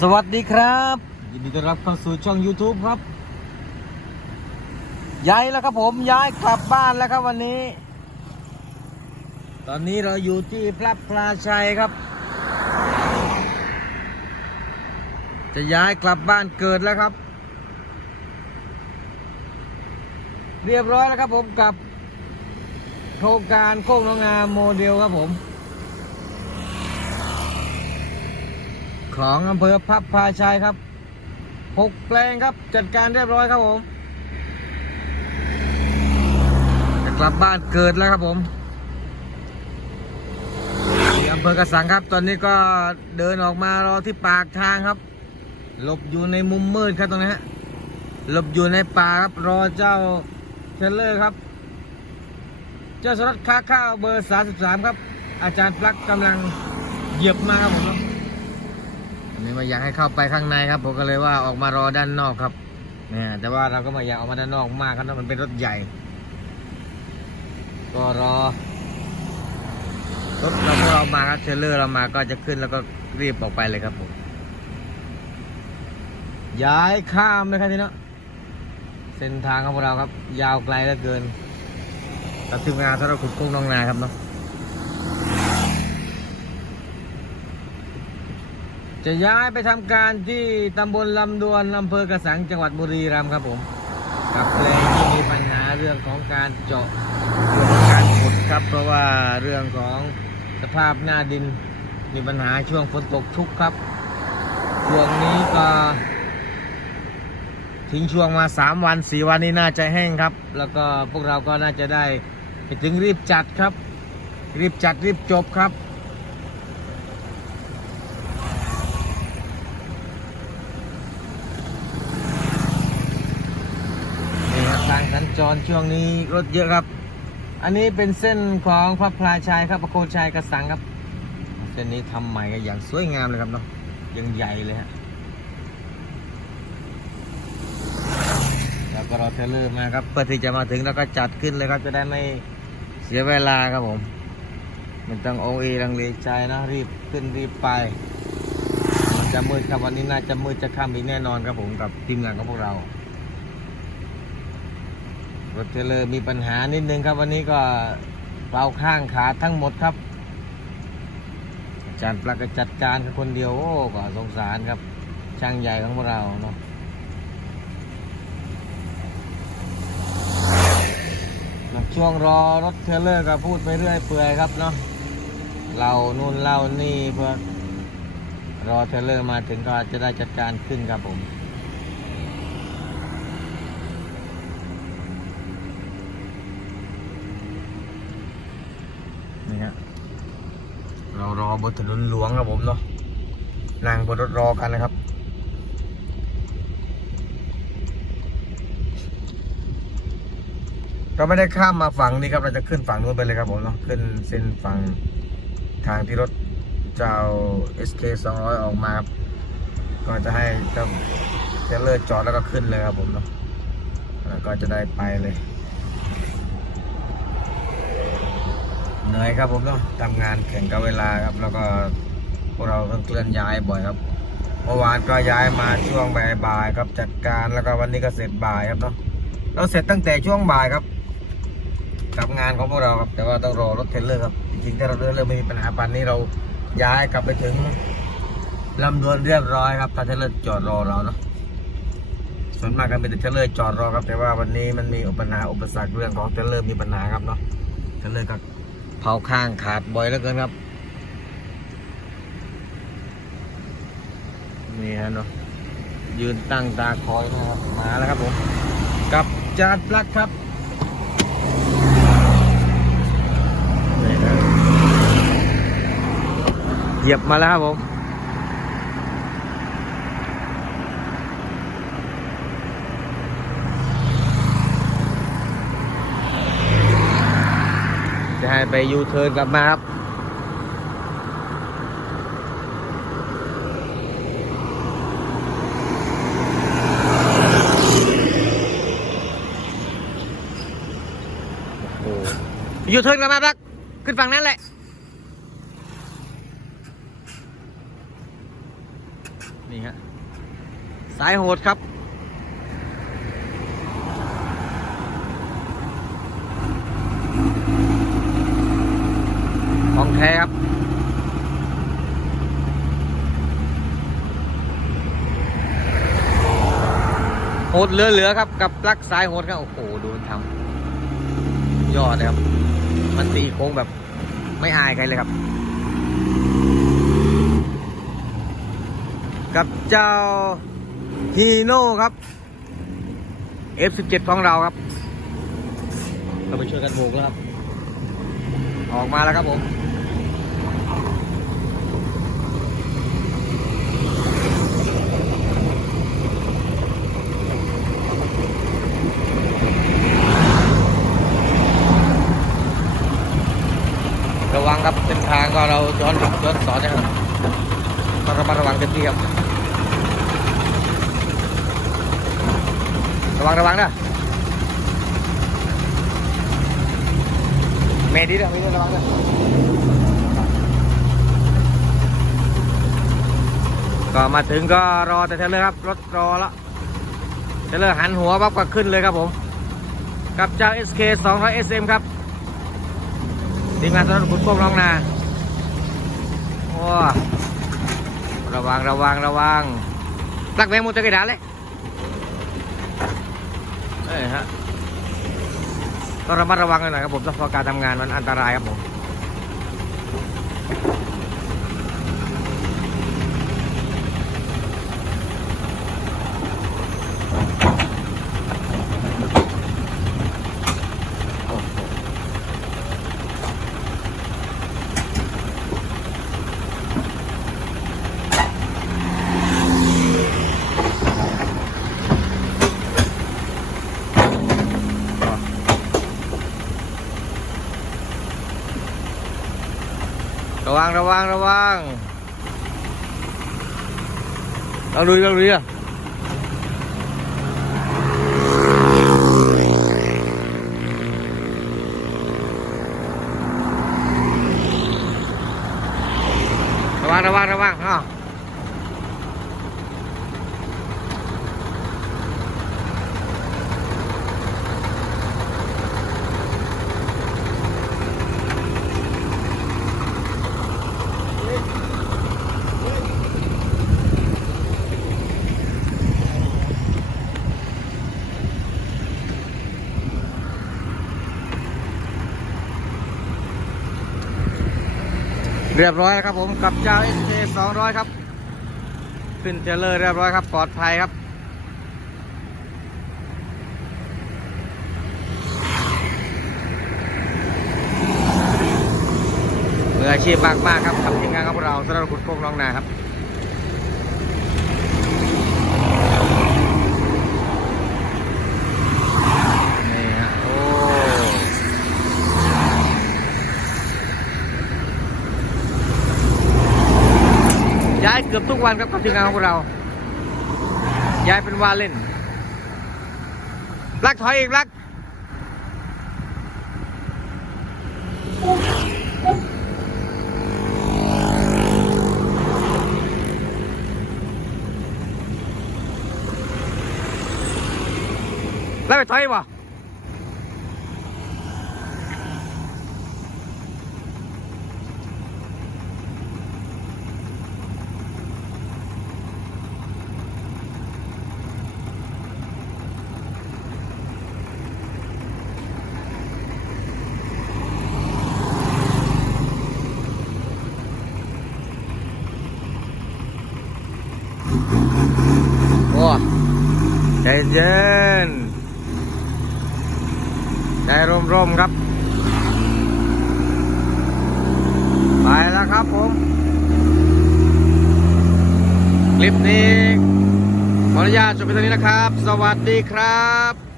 สวัสดีครับ ยินดีต้อนรับเข้าสู่ช่อง YouTube ครับย้ายแล้วครับผมย้ายกลับบ้านแล้วครับวันนี้ ตอนนี้เราอยู่ที่พระพลาชัยครับ จะย้ายกลับบ้านเกิดแล้วครับ เรียบร้อยแล้วครับผมกับโครงการโค้งน้องงามโมเดลครับผม ของอำเภอพับพาชัยครับหกแปลงครับจัดการเรียบร้อยครับผมจะกลับบ้านเกิดแล้วครับผมอำเภอกระสังครับ ตอนนี้ก็เดินออกมารอที่ปากทางครับ หลบอยู่ในมุมมืดครับตรงนี้ฮะหลบอยู่ในป่าครับรอเจ้าเทรลเลอร์ครับ เจ้าสรัตค้าข้าวเบอร์ 33 ครับ อาจารย์ปลักกำลังเหยียบมาครับผม ครันนี้มาอยากให้เข้าไปข้างในครับ ผมก็เลยว่าออกมารอด้านนอกครับเนี่ยแต่ว่าเราก็ไมาอยากออกมาด้านนอกมากครับเพราะมันเป็นรถใหญ่ ก็รอรถเราพวกเรามาครับเทรลเลอร์เรามาก็จะขึ้นแล้วก็รีบออกไปเลยครับผมย้ายข้ามเลยครับทีนาะเส้นทางของพวกเราครับ ยาวไกลเหลือเกินตัดทีมงานถ้าเราขุดกุ้งน้องนาครับเนาะ จะย้ายไปทำการที่ตำบลลำดวนอำเภอกระสังจังหวัดบุรีรัมย์ครับผมกับแปลงที่มีปัญหาเรื่องของการเจาะเรื่องของการขุดครับ เพราะว่าเรื่องของสภาพหน้าดินมีปัญหาช่วงฝนตกชุกครับช่วงนี้ก็ทิ้งช่วงมา 3 วัน 4 วันนี้น่าจะแห้งครับ แล้วก็พวกเราก็น่าจะได้ไปถึงรีบจัดครับ รีบจัดรีบจบครับ นี่ครับทางสัญ จรช่วงนี้รถเยอะครับ อันนี้เป็นเส้นของพระพลาชัยครับพระโคชัยกระสังครับ เส้นนี้ทำใหม่กันอย่างสวยงามเลยครับเนาะยังใหญ่เลยฮะแล้วก็รอเทรลเลอร์มาครับเพื่อที่จะมาถึงแล้วก็จัดขึ้นเลยครับจะได้ไม่เสียเวลาครับผมมันต้องโอเอลังเลใจนะรีบขึ้นรีบไปมันจะมืดครับวันนี้น่าจะมืดจะค่ำอีกแน่นอนครับผมกับทีมงานของพวกเรา รถเทรลเลอร์มีปัญหานิดนึงครับ วันนี้ก็เปล่าข้างขาทั้งหมดครับอาจารย์ปลักจัดการคนเดียวโอ้ก็สงสารครับ ช่างใหญ่ของเราเนาะช่วงรอรถเทเลอร์ก็พูดไปเรื่อยเปื่อยครับเนาะเรานู่นเล่านี่เพื่อรอเทเลอร์มาถึงก็จะได้จัดการขึ้นครับผม ฮะเรารอบนถนนหลวงครับผมเนาะนั่งบนรถรอกันนะครับเราไม่ได้ข้ามมาฝั่งนี้ครับ เราจะขึ้นฝั่งนู้นไปเลยครับผมเนาะขึ้นเส้นฝั่งทางที่รถเจ้า SK 200 ออกมาครับก็จะให้เจ้าเทเลอร์จอดแล้วก็ขึ้นเลยครับผมเนาะแล้วก็จะได้ไปเลย เหนื่อยครับผมต้องทำงานแข่งกับเวลาครับ แล้วก็พวกเราต้องเคลื่อนย้ายบ่อยครับเมื่อวานก็ย้ายมาช่วงบ่ายๆครับจัดการแล้วก็วันนี้ก็เสร็จบ่ายครับเนาะเราเสร็จตั้งแต่ช่วงบ่ายครับกับงานของพวกเราครับแต่ว่าต้องรอรถเทรลเลอร์ครับจริงๆถ้าเราเริ่มไม่มีปัญหาปันนี้เราย้ายกลับไปถึงลำดวนเรียบร้อยครับถ้าเทรลเลอร์จอดรอเราเนาะส่วนมากกันเป็นเทรลเลอร์จอดรอครับแต่ว่าวันนี้มันมีปัญหาอุปสรรคเรื่องของเทรลเลอร์มีปัญหาครับเนาะเทรลเลอร์ก็ เผาข้างขาดบ่อยแล้วเกินครับ นี่ฮะเนาะยืนตั้งตาคอยนะครับมาแล้วครับผมกับจานปลักครับเหยียบมาแล้วครับผม จะให้ ไปยูเทิร์นกลับมาครับยูเทิร์นกลับมาครับขึ้นฝั่งนั้นแหละนี่ฮะสายโหดครับ ของ แท้ครับโหดเหลือๆครับ กับปลั๊กสายโหดครับโอ้โหดูมันทำยอดเลยครับ มันตีโค้งแบบไม่อายใครเลยครับ กับเจ้าฮีโน่ครับ F17 ของเราครับเราไปช่วยกันโบกแล้วครับ ออกมาแล้วครับผม ระวังครับเส้นทางก็เราย้อนย้อนสอนนะครับต้องระ มัดระวังเต็มที่ครับ ระวังระวังนะเมดินะเมดิระวังนะก็มาถึงก็รอแต่เทเลอร์ครับ รถรอละเทเลอร์หันหัวปั๊บก็ขึ้นเลยครับผม กับเจ้า SK 200 SM ครับทีมงานสำนักขุนพวกน้องนา โอ้ ระวังระวังระวังตักแมงมุมจะกระดาษเลยเอ้ยฮะต้องระมัดระวังหน่อยครับผมเพราะการทำงานมันอันตรายครับผม ระวังระวังระวังเราดูดิเราดูอะระวังระวังระวังอะ เรียบร้อยครับผมกับเจ้า SK 200 ครับ ขึ้นเจเลอร์เรียบร้อยครับ ปลอดภัยครับ มืออาชีพมากๆครับกับทีมงานของเราสำหรับขุณโค้งน้องนาครับ นี่ฮะ โอ้ ย้าย เกือบทุกวันครับกับทีมงานของเรา ย้ายเป็นว่าเล่นลักถอยอีกลักแล้วไปถอยบ่โอ้ ใจเย็นใจร่มๆครับ ไปแล้วครับผม คลิปนี้ ขออนุญาตจบไปตรงนี้นะครับ สวัสดีครับ